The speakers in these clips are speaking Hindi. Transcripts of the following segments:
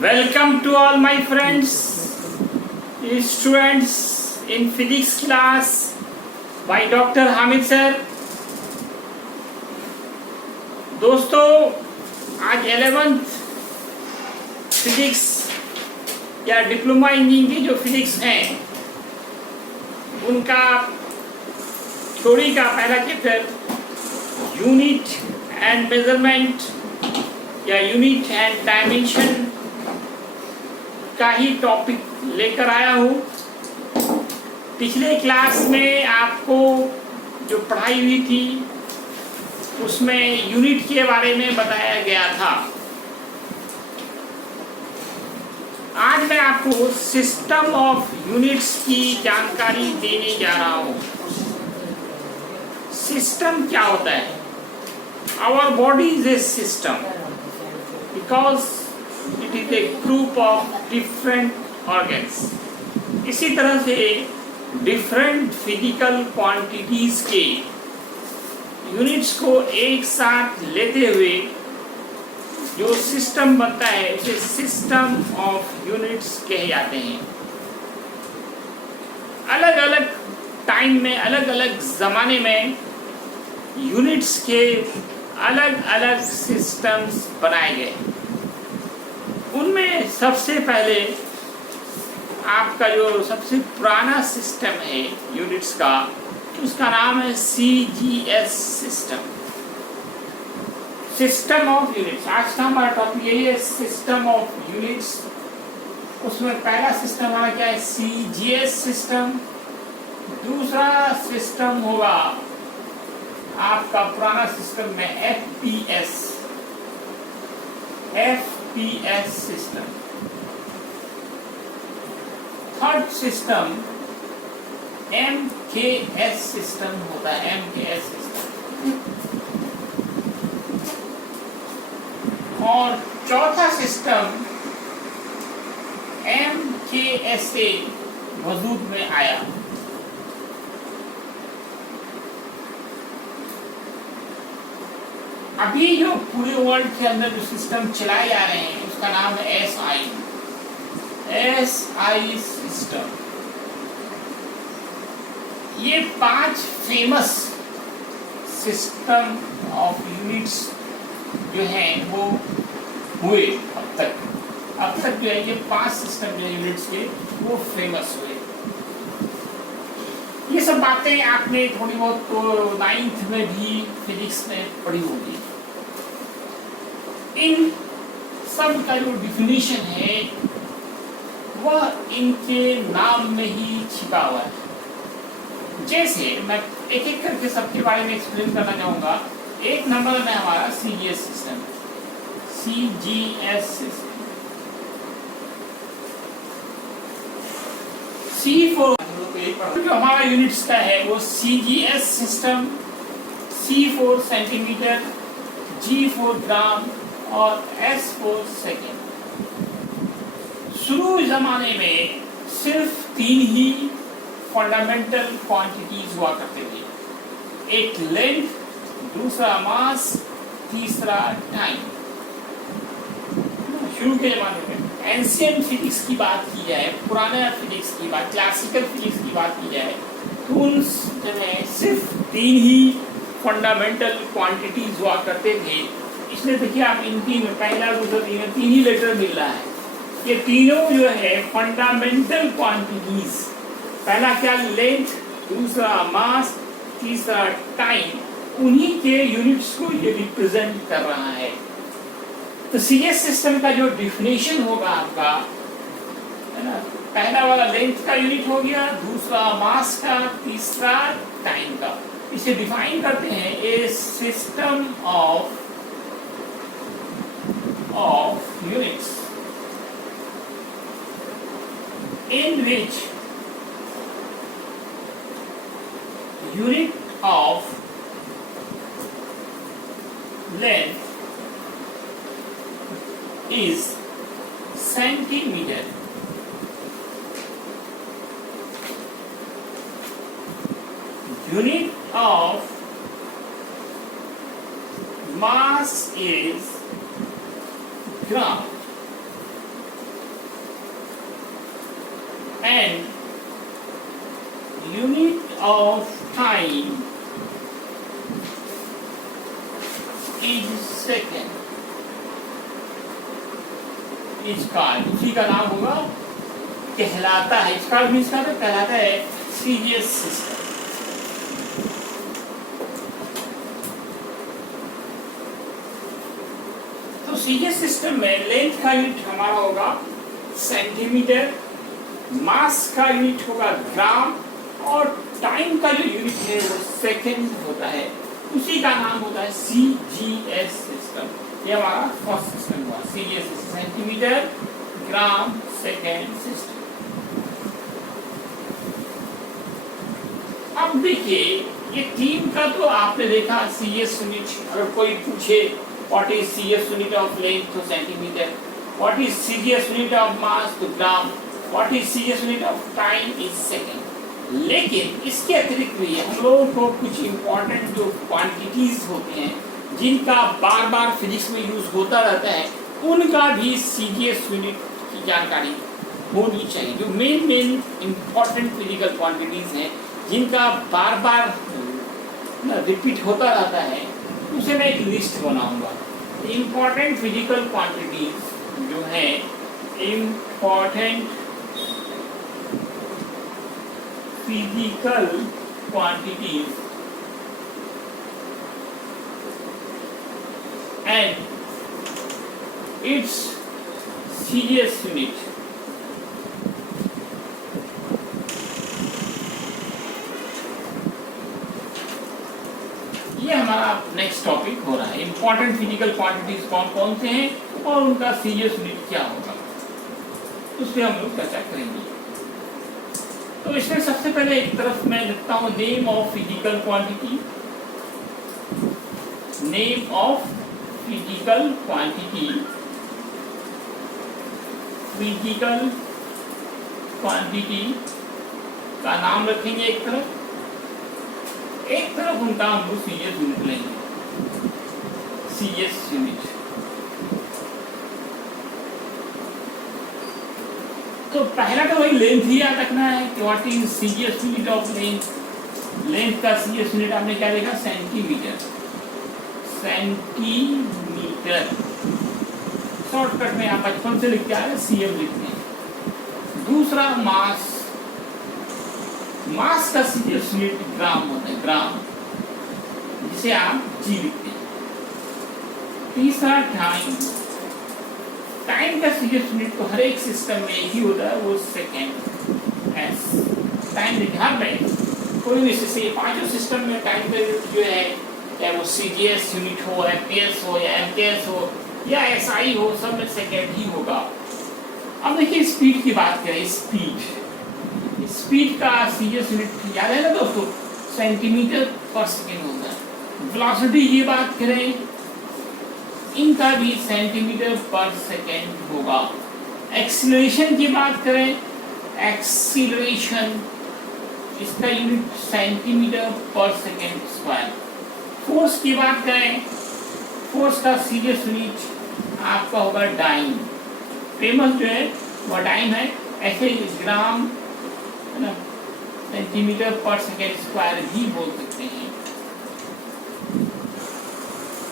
Welcome to all my friends, students in physics class by Dr. Hamid sir. दोस्तों, आज 11th फिजिक्स या डिप्लोमा इंजीनियरिंग की जो फिजिक्स हैं उनका थ्योरी का पहला चैप्टर यूनिट एंड मेजरमेंट या यूनिट एंड डायमेंशन का ही टॉपिक लेकर आया हूँ। पिछले क्लास में आपको जो पढ़ाई हुई थी उसमें यूनिट के बारे में बताया गया था। आज मैं आपको सिस्टम ऑफ यूनिट्स की जानकारी देने जा रहा हूँ। सिस्टम क्या होता है? Our body is a system because it is a group of different organs. इसी तरह से डिफरेंट फिजिकल क्वांटिटीज के यूनिट्स को एक साथ लेते हुए जो सिस्टम बनता है उसे सिस्टम ऑफ यूनिट्स कहे जाते हैं। अलग अलग टाइम में, अलग अलग ज़माने में यूनिट्स के अलग अलग सिस्टम्स बनाए गए। उनमें सबसे पहले आपका जो सबसे पुराना सिस्टम है यूनिट्स का, उसका नाम है CGS system, system of units. आज का हमारा टॉपिक यही है, सिस्टम ऑफ यूनिट्स। उसमें पहला सिस्टम हमारा क्या है? CGS system. दूसरा सिस्टम होगा आपका पुराना सिस्टम में FPS system. Third system MKS system होता है, MKS सिस्टम। और चौथा सिस्टम MKSA वजूद में आया। अभी जो पूरे वर्ल्ड के अंदर जो सिस्टम चलाए जा रहे हैं उसका नाम है SI सिस्टम। ये 5 फेमस सिस्टम ऑफ यूनिट्स जो हैं वो हुए अब तक जो है ये 5 सिस्टम जो यूनिट्स के वो फेमस हुए। ये सब बातें आपने थोड़ी बहुत तो 9th में भी फिजिक्स में पढ़ी होगी। इन सब का जो डिफिनीशन है वह इनके नाम में ही छिपा हुआ है। जैसे मैं एक एक करके सबके बारे में एक्सप्लेन करना चाहूँगा। एक नंबर में हमारा CGS system, CGS system. C4 जो हमारा यूनिट्स का है वो CGS system, C4 centimetre, G4 ग्राम और S4 सेकेंड। शुरू ज़माने में सिर्फ 3 ही फंडामेंटल क्वांटिटीज हुआ करते थे। एक लेंथ, दूसरा मास, तीसरा टाइम। शुरू के ज़माने में एंशियंट फिजिक्स की बात की जाए, पुराना फिजिक्स की बात, क्लासिकल फिजिक्स की बात की जाए तो उन समय सिर्फ 3 ही फंडामेंटल क्वांटिटीज हुआ करते थे। इसलिए देखिए आप इन 3 में, पहला दूसरा 3 ही लेटर मिल रहा है। ये तीनों जो है फंडामेंटल क्वांटिटीज, पहला क्या? लेंथ, दूसरा मास, तीसरा टाइम, उन्हीं के यूनिट्स को ये रिप्रेजेंट कर रहा है। तो CGS सिस्टम का जो डिफिनेशन होगा आपका, है ना, पहला वाला लेंथ का यूनिट हो गया, दूसरा मास का, तीसरा टाइम का। इसे डिफाइन करते हैं a system of units in which unit of length is centimeter, unit of mass is gram, of time is second. इसका उसी का नाम होगा कहलाता है, इसका मीन्स का कहलाता है सीरियस सिस्टम। तो सीरियस सिस्टम में लेंथ का यूनिट हमारा होगा सेंटीमीटर, मास का यूनिट होगा ग्राम, और टाइम का जो यूनिट है वो सेकेंड होता है, उसी का नाम होता है सीजीएस सिस्टम। ये हमारा फर्स्ट सिस्टम हुआ सीजीएस, सेंटीमीटर, ग्राम, सेकेंड सिस्टम। अब देखिए ये तीन का तो आपने देखा सीजीएस यूनिट, अगर कोई पूछे what is CGS unit of length तो centimetre, what is CGS unit of mass तो gram, what is CGS unit of time is second. लेकिन इसके अतिरिक्त भी हम लोगों को कुछ इम्पोर्टेंट जो क्वांटिटीज होती हैं जिनका बार बार फिजिक्स में यूज होता रहता है, उनका भी सीजीएस यूनिट की जानकारी होनी चाहिए। जो मेन इम्पोर्टेंट फिजिकल क्वांटिटीज हैं जिनका बार बार रिपीट होता रहता है, उसे मैं एक लिस्ट बनाऊंगा। इम्पोर्टेंट फिजिकल क्वांटिटीज जो है, important physical quantities and its serious unit। ये हमारा नेक्स्ट टॉपिक हो रहा है, इंपॉर्टेंट फिजिकल क्वांटिटीज कौन कौन से हैं और उनका सीरियस यूनिट क्या होगा, उस पर हम लोग चर्चा करेंगे। तो इसमें सबसे पहले एक तरफ मैं लिखता हूं name of physical quantity. Name of physical quantity, physical quantity का नाम रखेंगे एक तरफ उनका हम लोग सीरियस यूनिट लेंगे, सीरियस यूनिट। तो पहला तो वही लेंथ ही याद रखना है कि what is CGS unit of length. Length का सीजीएस यूनिट आपने क्या देखा, सेंटीमीटर। सेंटीमीटर शॉर्टकट में आप बचपन से लिखते आ रहे सीएम लिखते हैं। दूसरा मास, मास का सीजीएस यूनिट ग्राम होता है, ग्राम, जिसे आप जी लिखते हैं। तीसरा टाइम, टाइम का सीरियस यूनिट तो हर एक सिस्टम में एक ही होता है, वो सेकेंड, एस। टाइम देखा में कोई भी सिस्टम, पांचों सिस्टम में टाइम का यूनिट जो है, चाहे वो सीजीएस यूनिट हो, एमपीएस हो या एमकेएस हो या एसआई हो, सब में सेकेंड ही होगा। अब देखिए स्पीड की बात करें, स्पीड का सीरियस यूनिट याद है ना दोस्तों, सेंटीमीटर पर सेकेंड होता है। वेलोसिटी की बात करें, इनका भी सेंटीमीटर पर सेकेंड होगा। एक्सीलरेशन की बात करें, एक्सीलरेशन इसका यूनिट सेंटीमीटर पर सेकेंड स्क्वायर। फोर्स की बात करें, फोर्स का सीरियस यूनिट आपका होगा डाइन। फेमस जो है वह डाइन है, ऐसे ग्राम है ना, सेंटीमीटर पर सेकेंड स्क्वायर भी बोल सकते हैं,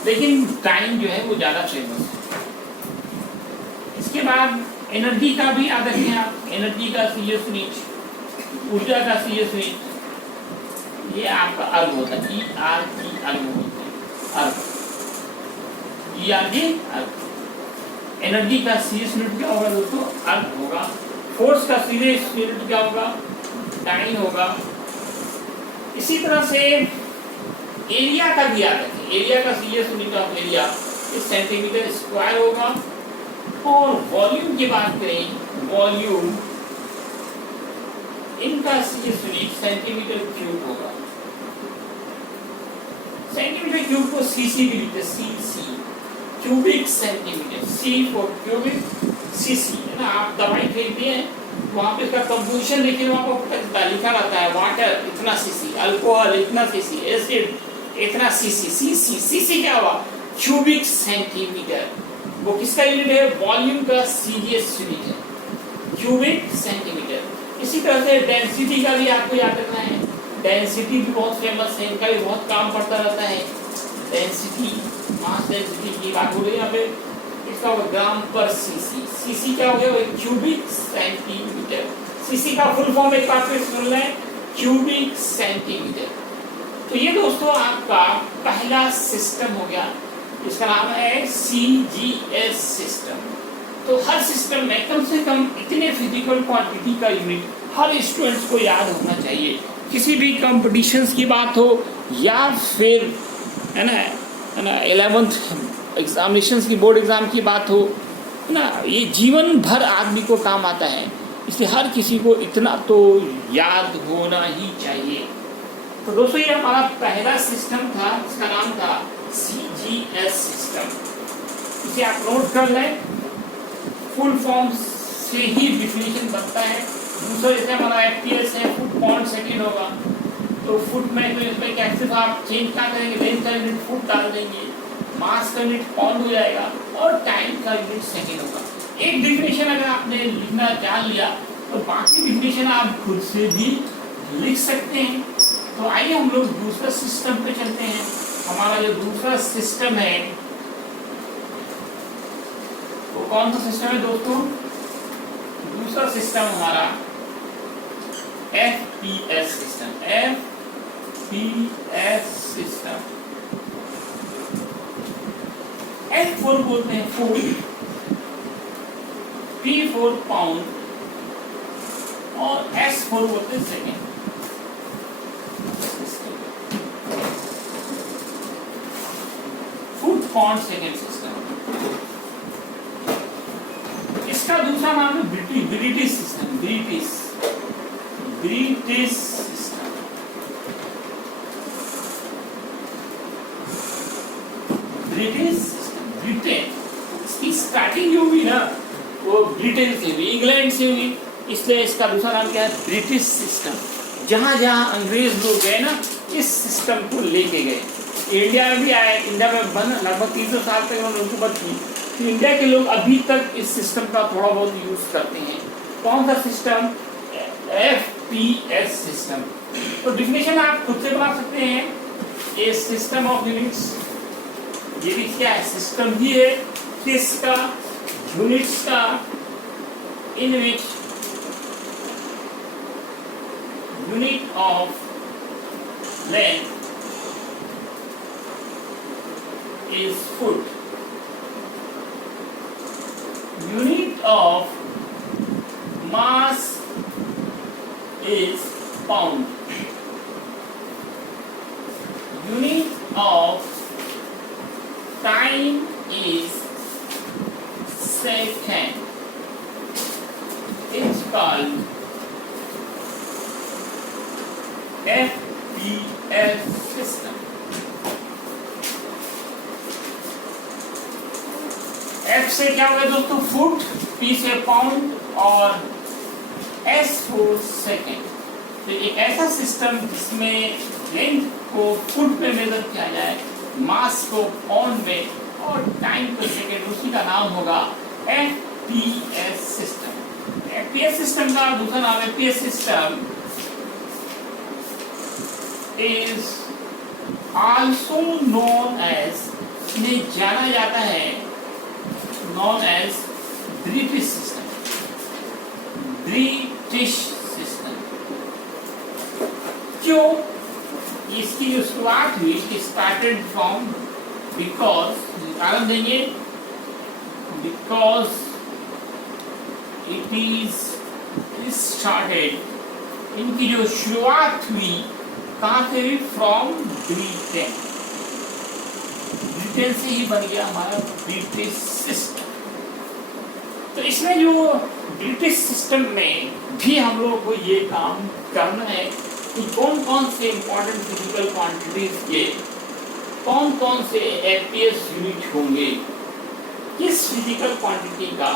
लेकिन टाइम जो है वो ज़्यादा फेमस है। इसके बाद एनर्जी का भी याद रखें आप, एनर्जी का सीरियस यूनिट, ऊर्जा का सीरियस यूनिट, ये आपका अर्ग होता है, ई आर जी अर्ग होता है, अर्ग, ई आर जी अर्ग। एनर्जी का सीरियस यूनिट क्या होगा दोस्तों, अर्ग होगा। फोर्स का सीरियस यूनिट क्या होगा, टाइम होगा। इसी तरह से एरिया का भी याद रखें, एरिया का serious unit of area is centimetre square होगा। और वॉल्यूम की बात करें, वॉल्यूम इनका सीरियस यूनिट सेंटीमीटर क्यूब होगा। सेंटीमीटर क्यूब को सीसी भी लिखते हैं, CC, cubic centimetre, C for cubic, CC है ना। आप दवाई खरीदते हैं वहाँ पे इसका कंपोजिशन देखिए, वहाँ पर लिखा रहता है वाटर इतना सीसी, अल्कोहल इतना सीसी, एसिड इतना सीसी, सीसी सीसी क्या हुआ, क्यूबिक सेंटीमीटर। वो किसका यूनिट है, वॉल्यूम का सीरियस यूनिट है, क्यूबिक सेंटीमीटर। इसी तरह से डेंसिटी का भी आपको याद रखना है, डेंसिटी भी बहुत फेमस है, इनका भी बहुत काम पड़ता रहता है। डेंसिटी, मास डेंसिटी की बात हो रही है यहाँ पे। इसका होगा ग्राम पर सीसी। सीसी क्या हो गया, वो क्यूबिक सेंटीमीटर। सीसी का फुल फॉर्म एक बार फिर सुन लें, क्यूबिक सेंटीमीटर। तो ये दोस्तों आपका पहला सिस्टम हो गया, इसका नाम है CGS सिस्टम। तो हर सिस्टम में कम से कम इतने फिजिकल क्वांटिटी का यूनिट हर स्टूडेंट्स को याद होना चाहिए। किसी भी कॉम्पिटिशन्स की बात हो या फिर है ना 11th एग्जामिनेशंस की, बोर्ड एग्जाम की बात हो, है ना, ये जीवन भर आदमी को काम आता है, इसलिए हर किसी को इतना तो याद होना ही चाहिए। तो दोस्तों ये हमारा पहला सिस्टम था, इसका नाम था CGS सिस्टम। इसे आप नोट कर लें, फुल फॉर्म से ही डिफिनीशन बनता है। दूसरा जैसे हमारा FPS है, फुट पॉइंट सेकेंड होगा, तो फुट में तो इसमें क्या सिर्फ आप चेंज क्या करेंगे, लेंथ का यूनिट फुट डाल देंगे, मास का यूनिट पाउंड हो जाएगा और टाइम का यूनिट सेकेंड होगा। एक डिफिनीशन अगर आपने लिखना जान लिया तो बाकी डिफिनीशन आप खुद से भी लिख सकते हैं। तो आइए हम लोग दूसरा सिस्टम पे चलते हैं। हमारा जो दूसरा सिस्टम है वो कौन सा सिस्टम है दोस्तों? दूसरा सिस्टम हमारा FPS system. FPS system, F4 बोलते हैं फुट, P4 पाउंड और S4 बोलते हैं second. Foot pound second system. इसका दूसरा नाम है British system. British system. British system, Britain. इसकी स्टार्टिंग जो हुई ना वो ब्रिटेन से हुई, इंग्लैंड से हुई, इसलिए इसका दूसरा नाम क्या है, ब्रिटिश सिस्टम। जहाँ जहाँ अंग्रेज लोग गए ना, इस सिस्टम को लेके गए। इंडिया में भी आए, इंडिया में बन लगभग 300 साल तक उन्होंने हुकूमत की। तो इंडिया के लोग अभी तक इस सिस्टम का थोड़ा बहुत यूज करते हैं। कौन सा सिस्टम? FPS system. तो डिफिनेशन आप खुद से बना सकते हैं। ए सिस्टम ऑफ यूनिट्स, ये भी क्या है, सिस्टम ही है किसका, यूनिट्स का, in which unit of length is foot, unit of mass is pound, unit of time is second. It's called FPS system. F से क्या होगा दोस्तों, फुट, P से पाउंड और S फोर सेकेंड। तो एक ऐसा सिस्टम जिसमें लेंथ को फुट में मेजर किया जाए, मास को पाउंड में और टाइम को सेकेंड, उसी का नाम होगा FPS सिस्टम। FPS सिस्टम का दूसरा नाम FPS system is also known as, इन्हें जाना जाता है known as British system. British system. क्यों? इसकी जो शुरुआत हुई, started from, because, कारण देंगे, because it is started, इनकी जो शुरुआत हुई कहाँ से हुई? From Britain. ब्रिटेन से ही बन गया हमारा ब्रिटिश सिस्टम। तो इसमें जो ब्रिटिश सिस्टम में भी हम लोगों को ये काम करना है कि कौन कौन से इंपॉर्टेंट फिजिकल क्वांटिटीज के कौन कौन से FPS यूनिट होंगे, किस फिजिकल क्वांटिटी का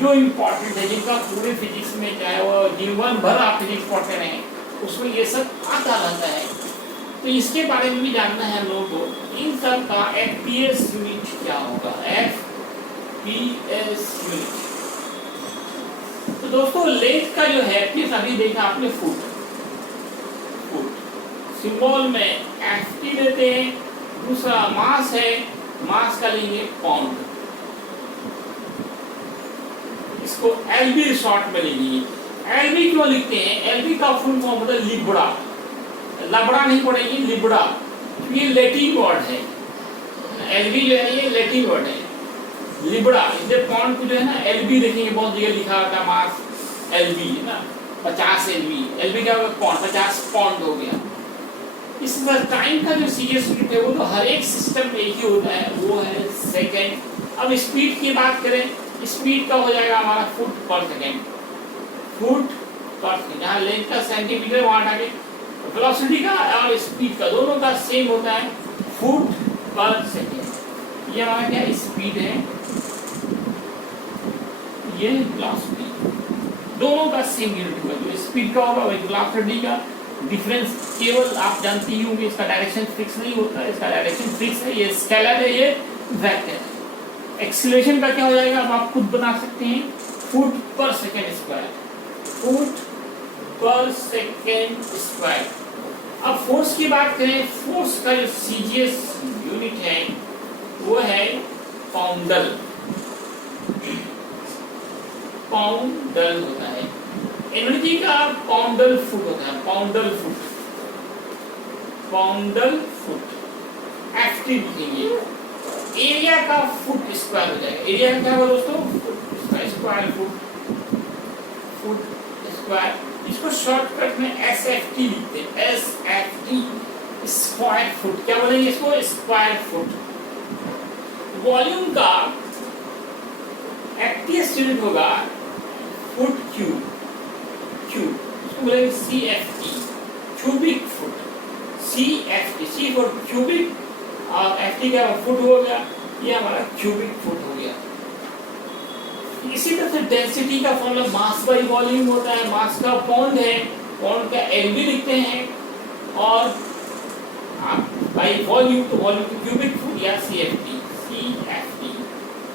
जो इम्पोर्टेंट है, जिनका पूरे फिजिक्स में चाहे वो जीवन भर आप फिजिक्स पढ़ते रहें उसमें ये सब आता रहता है। तो इसके बारे में भी जानना है हम लोगों को। इन सब का FPS यूनिट क्या होगा, FPS यूनिट। तो दोस्तों लेंथ का जो है FPS अभी देखा आपने फुट, सिंबल में एफ टी देते हैं। दूसरा मास है, मास का लेंगे पाउंड, इसको एलबी शॉर्ट में लेंगे। एलबी क्यों लिखते हैं? एलबी का फुल फॉर्म होता है लिबड़ा, लबड़ा नहीं पड़ेगी, लिबड़ा, ये लैटिन वर्ड है। एलबी जो है ये लैटिन वर्ड है, लिबड़ा। इसे पाउंड को जो है ना एलबी देखेंगे, बहुत जगह लिखा होता है मास एलबी है ना, 50 एलबी। एलबी क्या होगा? पाउंड, 50 पाउंड हो गया। इस टाइम का जो सीरियस यूनिट है वो तो हर एक सिस्टम में एक ही होता है, वो है सेकेंड। अब स्पीड की बात करें, स्पीड का हो जाएगा हमारा फुट पर सेकेंड, फुट पर सेकेंड। जहाँ लेंथ का सेंटीमीटर वहाँ आगे, वेलोसिटी का और स्पीड का दोनों का सेम होता है, फुट पर सेकेंड। ये हमारा क्या स्पीड है, ये वेलोसिटी, दोनों का सेम यूनिट होगा। जो स्पीड का होगा वही वेलोसिटी का। डिफरेंस केवल आप जानते ही होंगे, इसका डायरेक्शन फिक्स नहीं होता है, इसका डायरेक्शन फिक्स है, ये स्केलर है, ये वेक्टर है। एक्सीलरेशन का क्या हो जाएगा, अब आप खुद बना सकते हैं, फुट पर सेकेंड स्क्वायर, फुट पर सेकेंड स्क्वायर। अब फोर्स की बात करें, फोर्स का जो सीजीएस यूनिट है वो है पाउंडल, पाउंडल होता है। एनर्जी का पाउंडल फुट होता है, poundal foot, poundal foot. FT लिखेंगे। एरिया का फुट स्क्वायर हो जाएगा। एरिया का क्या होगा दोस्तों? Foot square, foot, foot square. इसको शॉर्टकट में एसएफटी लिखते हैं, एसएफटी, स्क्वायर फुट। क्या बोलेंगे इसको? Square foot. वॉल्यूम का एफटीएस यूनिट होगा फुट क्यूब, क्यूब, इसको बोलेंगे CFT, cubic foot, CFT, C for cubic और एफटी का फुट हो गया, ये हमारा क्यूबिक फुट हो गया। इसी तरह से डेंसिटी का फॉर्मूला मास बाई वॉल्यूम होता है, मास का पाउंड है, पाउंड का एलबी लिखते हैं, और बाई वॉल्यूम तो वॉल्यूम की क्यूबिक फुट या सीएफटी, सीएफटी,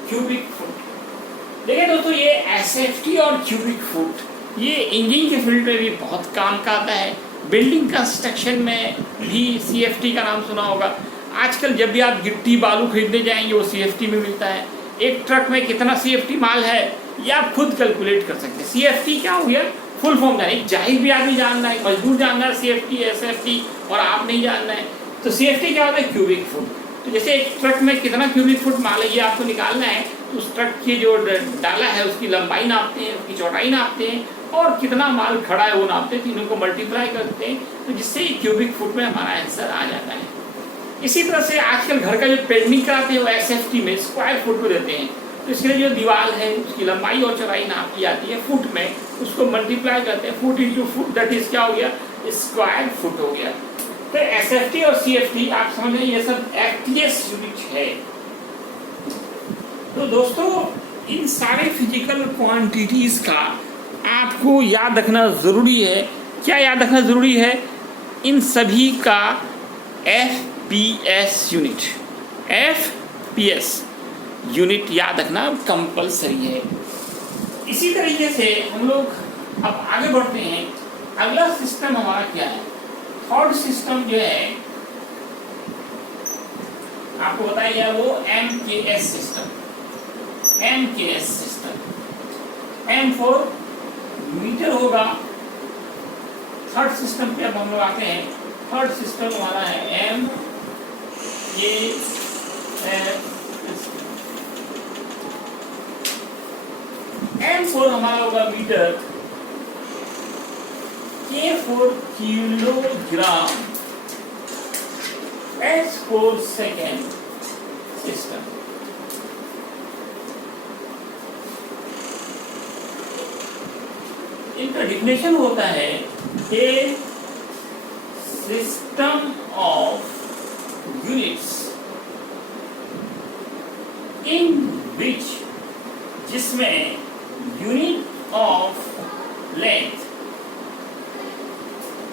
क्यूबिक फुट। देखिए दोस्तों, ये एसएफटी और क्यूबिक फुट ये इंजीनियरिंग के फील्ड में भी बहुत काम का आता है। बिल्डिंग कंस्ट्रक्शन में भी सीएफटी का नाम सुना होगा। आजकल जब भी आप गिट्टी बालू खरीदने जाएंगे वो सीएफटी में मिलता है। एक ट्रक में कितना सीएफटी माल है ये आप खुद कैलकुलेट कर सकते हैं। सीएफटी क्या हो गया? फुल फॉर्म जाने, जाहिर भी आदमी जानना है, मजदूर जानना है सीएफटी एसएफटी, और आप नहीं जानना है तो सीएफटी क्या होता है? Cubic foot. तो जैसे एक ट्रक में कितना क्यूबिक फुट माल है ये आपको निकालना है, तो उस ट्रक की जो डाला है उसकी लंबाई नापते हैं, उसकी चौड़ाई नापते हैं, और कितना माल खड़ा है वो नापते हैं, तीनों को मल्टीप्लाई करते हैं, तो जिससे क्यूबिक फुट में हमारा आंसर आ जाता है। इसी तरह से आजकल घर का जो पेंटिंग कराते हैं वो एसएफटी में स्क्वायर फुट में देते हैं, तो इसके लिए जो दीवार है उसकी लंबाई और चौड़ाई नापी जाती है फुट में, उसको मल्टीप्लाई करते हैं, foot into foot, that is क्या हो गया? स्क्वायर फुट हो गया। तो एसएफटी और सीएफटी आप समझ लें ये सब एफटीएस यूनिट है। तो दोस्तों इन सारे फिजिकल क्वांटिटीज का आपको याद रखना ज़रूरी है। क्या याद रखना ज़रूरी है? इन सभी का एफपीएस यूनिट, एफपीएस यूनिट याद रखना कंपलसरी है। इसी तरीके से हम लोग अब आगे बढ़ते हैं। अगला सिस्टम हमारा क्या है? थर्ड सिस्टम जो है आपको बताया गया वो MKS system, MKS system. M for metre होगा। थर्ड सिस्टम पे अब हम लोग आते हैं। थर्ड सिस्टम हमारा है एम के एस। एम फॉर हमारा होगा मीटर, के for kilogram, S for second system. इनका डिफिनेशन होता है ए सिस्टम ऑफ यूनिट्स इन विच, जिसमें यूनिट ऑफ लेंथ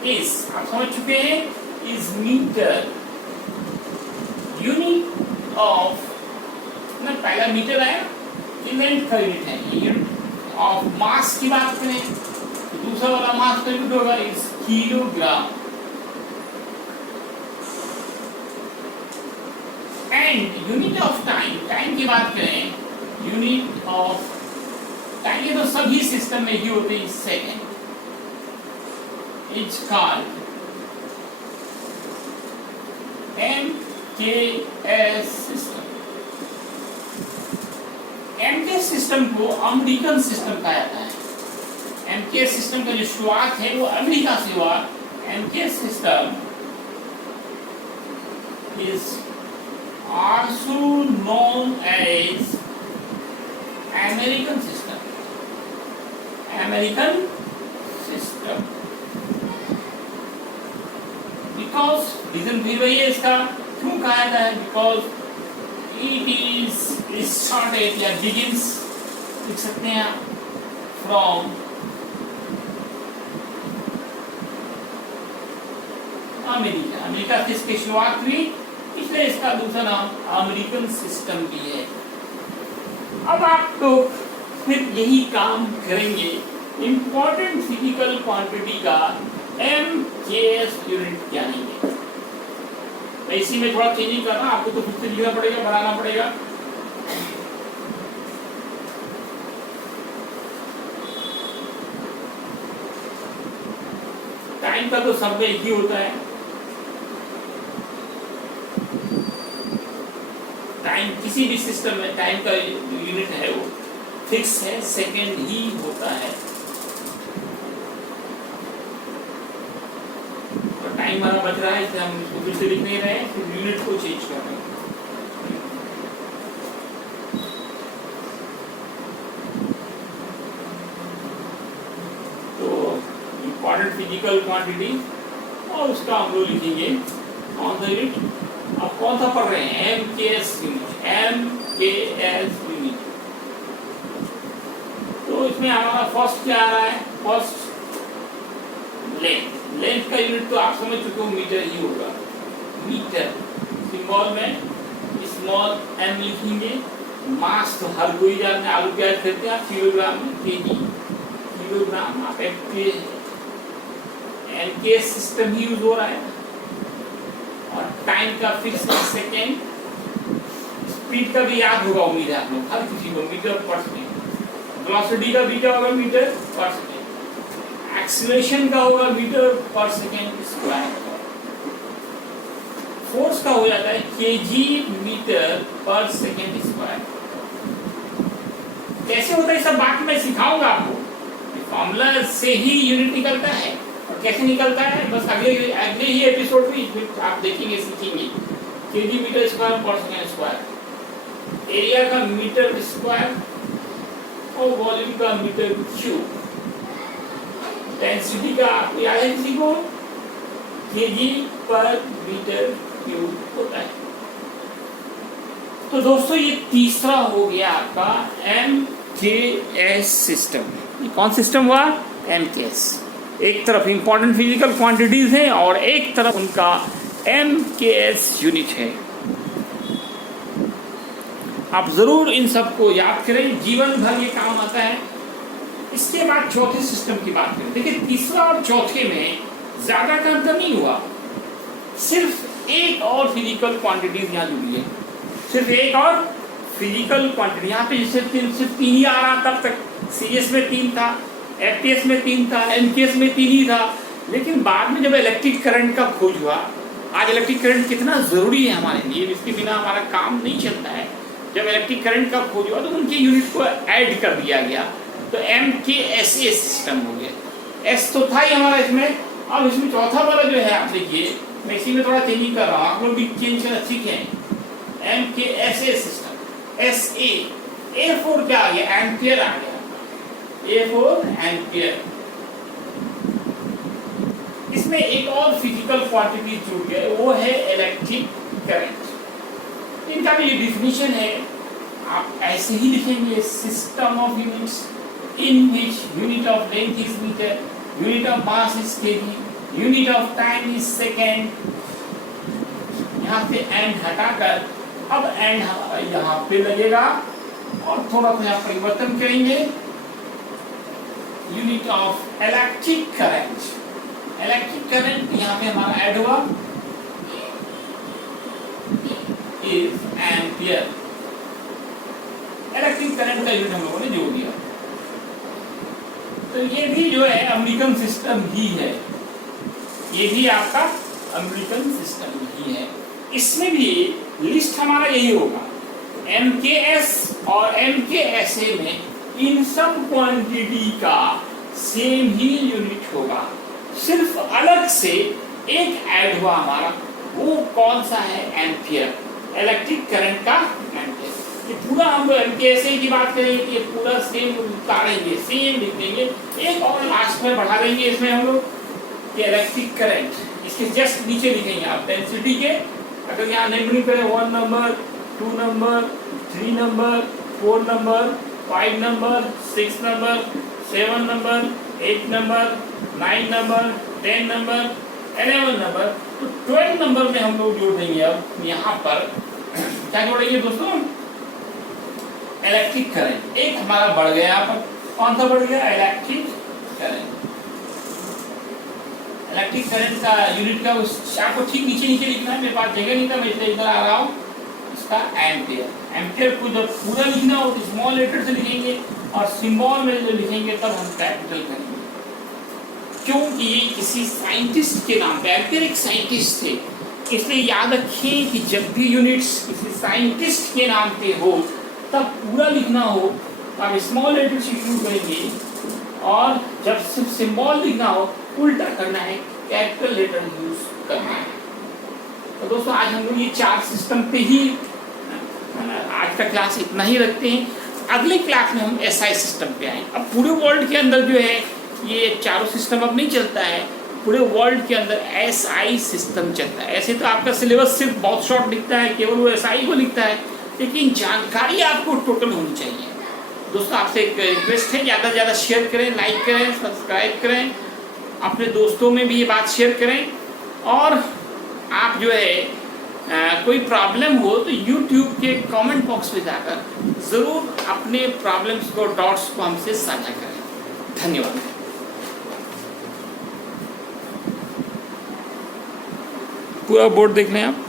इज, आप समझ चुके हैं, इज मीटर। यूनिट ऑफ ना पहला मीटर आया, लेंथ का यूनिट है। यूनिट ऑफ मास की बात करें तो दूसरा वाला मास का यूनिट होगा is kilogram. Unit of time, time की बात करें, यूनिट ऑफ टाइम ये तो सभी सिस्टम में ही होते हैं, second is called MKS system. MKS system को अमेरिकन सिस्टम कहा जाता है। MKS सिस्टम का जो शुरुआत है वो अमेरिका से हुआ। MKS system is also known as American system. American system. Because reason भी वही है इसका, क्यों कहा जाता है? Because it is started या begins, लिख सकते हैं from अमेरिका। अमेरिका से इसकी शुरुआत हुई, इसलिए इसका दूसरा नाम अमेरिकन सिस्टम भी है। अब आप तो फिर यही काम करेंगे, इंपॉर्टेंट फिजिकल क्वांटिटी का MKS यूनिट जानेंगे। इसी में थोड़ा चेंजिंग करना, आपको तो खुद से लिखना पड़ेगा, बनाना पड़ेगा। टाइम का तो सब में एक ही होता है, टाइम किसी भी सिस्टम में टाइम का यूनिट है वो फिक्स है, सेकेंड ही होता है। तो टाइम हमारा बच रहा है, इसलिए हम इसको फिर से लिख नहीं रहे हैं, फिर यूनिट को चेंज कर रहे हैं। तो इंपॉर्टेंट फिजिकल क्वांटिटी और उसका हम लोग लिखेंगे ऑन द यूनिट। अब कौन सा पढ़ रहे हैं? MKS unit, MKS unit. तो इसमें हमारा फर्स्ट क्या आ रहा है? First length. लेंथ का यूनिट तो आप समझ चुके हो, मीटर ही होगा। मीटर सिंबल में स्मॉल m लिखेंगे। मास तो हर कोई जानते हैं, आलू प्याज खरीदते हैं आप किलोग्राम में, केजी किलोग्राम। आप MKS सिस्टम ही यूज हो रहा है। और टाइम का फिक्स सेकेंड। स्पीड का भी याद होगा उम्मीद है आप लोग, हर किसी को मीटर पर सेकेंड। वेलोसिटी का भी क्या होगा? मीटर पर सेकेंड। एक्सीलरेशन का होगा मीटर पर सेकेंड स्क्वायर। फोर्स का हो जाता है केजी मीटर पर सेकेंड स्क्वायर। कैसे होता है सब बात मैं सिखाऊंगा आपको। फॉर्मूला से ही यूनिट निकलता है, और कैसे निकलता है बस अगले ही एपिसोड में आप देखेंगे, सीखेंगे। केजी मीटर स्क्वायर पर सेकेंड स्क्वायर। एरिया का मीटर स्क्वायर और वॉल्यूम का मीटर क्यूब। डेंसिटी का आपको याद है किसी को? केजी पर मीटर क्यूब होता है। तो दोस्तों ये तीसरा हो गया आपका MKS सिस्टम। ये कौन सिस्टम हुआ? MKS। एक तरफ इंपॉर्टेंट फिजिकल क्वांटिटीज है और एक तरफ उनका MKS यूनिट है। आप जरूर इन सबको याद करें, जीवन भर ये काम आता है। इसके बाद चौथे सिस्टम की बात करें। देखिए तीसरा और चौथे में ज्यादा का अंतर नहीं हुआ, सिर्फ एक और फिजिकल क्वांटिटीज यहाँ जुड़ी है। सिर्फ एक और फिजिकल क्वांटिटी यहाँ पे सिर्फ तीन ही आ रहा। तब तक CS में 3 था, FTS में 3 था, MKS में 3 ही था। लेकिन बाद में जब इलेक्ट्रिक करंट का खोज हुआ, आज इलेक्ट्रिक करंट कितना जरूरी है हमारे लिए, इसके बिना हमारा काम नहीं चलता है। जब इलेक्ट्रिक करंट का खोज हुआ तो उनके यूनिट को ऐड कर दिया गया, तो MKSA सिस्टम हो गया। S तो था ही हमारा इसमें। अब इसमें चौथा वाला जो है आप देखिए, मैं इसी में थोड़ा चेंजिंग कर रहा हूँ, आप लोग भी चेंज करना सीखें। MKSA सिस्टम, SA, A4 क्या आ गया? एम्पियर आ गया। A4 ampere. इसमें एक और फिजिकल क्वांटिटी जुड़ गया, वो है इलेक्ट्रिक करंट। इनका भी डिफिनीशन है, आप ऐसे ही लिखेंगे, system of units in which unit of length is metre, unit of mass is KG, unit of time is second. यहाँ से एंड हटाकर अब एंड हमारा यहाँ पे लगेगा और थोड़ा सा यहाँ परिवर्तन करेंगे। Unit of electric current, electric current यहाँ पे हमारा ऐड हुआ इज एम्पियर। इलेक्ट्रिक करंट का यूनिट हम लोगों ने जोड़ दिया। तो ये भी जो है अमेरिकन सिस्टम ही है, ये भी आपका अमेरिकन सिस्टम ही है। इसमें भी लिस्ट हमारा यही होगा, MKS और MKSA में इन सब क्वांटिटी का सेम ही यूनिट होगा, सिर्फ अलग से एक ऐड हुआ हमारा, वो कौन सा है, एम्पियर, इलेक्ट्रिक करंट का एम्पियर। ये पूरा हम MKSA की बात करेंगे कि ये पूरा सेम उतारेंगे, सेम लिख देंगे, एक और लास्ट में बढ़ा देंगे इसमें हम लोग कि इलेक्ट्रिक करंट, इसके जस्ट नीचे लिखेंगे आप डेंसिटी के, अगर यहाँ नंबरिंग करें 1 number 2 number 3 number 4 number 5 number 6 number 7 number 8 number 9 number 10 number 11 number, तो 12 नंबर में हम लोग जोड़ देंगे। अब यहाँ पर क्या जोड़ेंगे दोस्तों, इलेक्ट्रिक करंट। एक हमारा बढ़ गया, यहाँ पर कौन सा बढ़ गया, इलेक्ट्रिक करंट। इलेक्ट्रिक करंट का यूनिट का उस आपको ठीक नीचे नीचे लिखना है, मेरे पास जगह नहीं था, मैं इसलिए इधर आ रहा हूँ। इसका एम्पियर, एम्पियर को जब पूरा लिखना हो तो स्मॉल लेटर से लिखेंगे और सिंबल में जो लिखेंगे तब हम कैपिटल करेंगे, क्योंकि ये किसी साइंटिस्ट के नाम पे, एम्पियर एक साइंटिस्ट थे, इसलिए याद रखें कि जब भी यूनिट्स किसी साइंटिस्ट के नाम पे हो तब पूरा लिखना हो तो आप स्मॉल लेटर से शुरू करेंगे, और जब सिर्फ सिंबल लिखना हो उल्टा करना है, कैपिटल लेटर यूज करना है। तो दोस्तों आज हम लोग ये 4 सिस्टम पे ही आज का क्लास इतना ही रखते हैं। अगले क्लास में हम SI सिस्टम पे आएंगे। अब पूरे वर्ल्ड के अंदर जो है ये चारों सिस्टम अब नहीं चलता है, पूरे वर्ल्ड के अंदर SI सिस्टम चलता है। ऐसे तो आपका सिलेबस सिर्फ बहुत शॉर्ट लिखता है, केवल वो SI को लिखता है, लेकिन जानकारी आपको टोटल होनी चाहिए। दोस्तों आपसे एक रिक्वेस्ट है, ज़्यादा से ज़्यादा शेयर करें, लाइक करें, सब्सक्राइब करें, अपने दोस्तों में भी ये बात शेयर करें, और आप जो है कोई प्रॉब्लम हो तो YouTube के कमेंट बॉक्स में जाकर ज़रूर अपने प्रॉब्लम्स को, डॉट्स को हमसे साझा करें। धन्यवाद। पूरा बोर्ड देख लें आप।